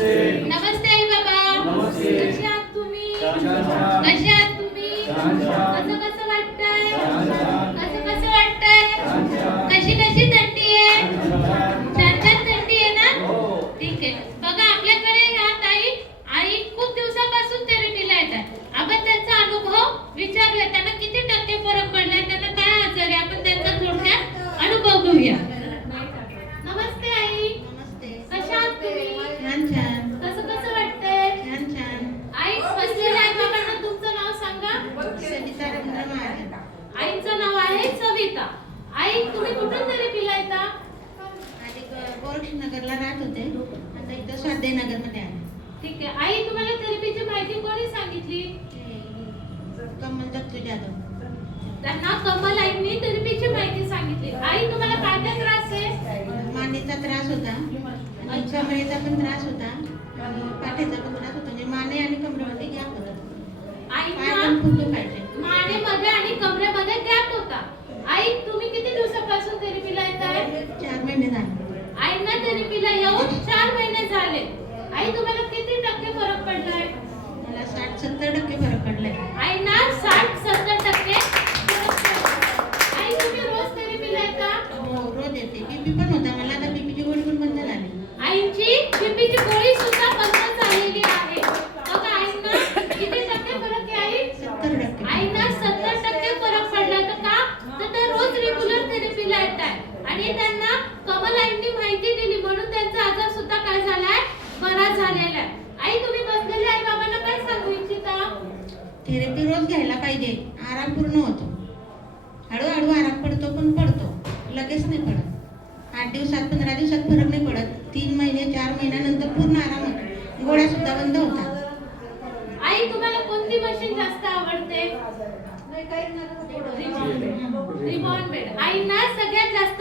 नमस्ते आई बाबा. कसे आहात तुम्ही? कसे आहात तुम्ही? कसं कसं वाटतंय? कसं कसं वाटतंय? कशी कशी थंडी आहे? छान छान थंडी आहे ना? ठीक आहे. बघा आपल्याकडे ह्या आई खूप दिवसापासून थेरपीला येतात. आपण त्यांचा अनुभव विचारूया. त्यांना किती टक्के फरक पडलाय, त्यांना काय आजार आहे, आपण त्यांचा थोडक्यात अनुभव घेऊया. नमस्ते आई. कशा आहात तुम्ही? छान छान कसं कसं वाटतंय? छान छान. आई बसलेल्या आई बाबांना तुमचं नाव सांगा. सविता रवींद्र महाजन. आईचं नाव आहे सविता. आई तुम्ही कुठून थेरपीला येता? आधी गोरक्षनगरला राहत होते, आता इथं स्वाध्यायनगरमध्ये आहे. ठीक आहे. आई तुम्हाला थेरपीची माहिती कोणी सांगितली? कमल दत्तू जाधव. त्यांना कमल आईंनी थेरपीची माहिती सांगितली. आई तुम्हाला काय काय त्रास आहे? मानेचा त्रास होता आणि कमरेचा पण त्रास होता आणि पाठीचा पण त्रास होता. म्हणजे माने आणि कमरेमध्ये गॅप होता. पाय आईंना पण खूप दुखायचे. मानेमध्ये आणि कमरेमध्ये गॅप होता. आई तुम्ही किती दिवसापासून थेरपीला येताय? 4 महिने झाले. आईंना थेरपीला येऊन 4 महिने झाले. आई तुम्हाला किती टक्के फरक पडलाय? मला 60-70% फरक पडलाय. आईंना 60-70% फरक पडलाय. आई तुम्ही रोज थेरपीला येता? हो, रोज येते. बीपी पण होता मला, आता बीपीची गोळी पण बंद झाली. आईंची बीपीची गोळी सुद्धा बंद झालेली आहे. बघा आईंना किती टक्के फरक आहे आई? 70%. आईंना 70% फरक पडला. तर का? तर ते रोज रेग्युलर थेरपीला येत आहे आणि त्यांना कमल आईंनी माहिती दिली म्हणून त्यांचा आजार सुद्धा काय झालाय? बरा झालेला आहे. आई तुम्ही बसलेल्या आई बाबांना काय सांगू इच्छिता? थेरपी रोज घ्यायला पाहिजे. आराम पूर्ण होतो. हळूहळू आराम पडतो, पण पडतो, लगेच नाही पडत. 8 दिवसात 15 दिवसात फरक नाही पडत. 3 महिने 4 महिन्यानंतर पूर्ण आराम होतो. गोळ्या सुद्धा बंद होतात. आई तुम्हाला कोणती मशीन जास्त आवडते? Ribbon bed. आईंना सगळ्यात जास्त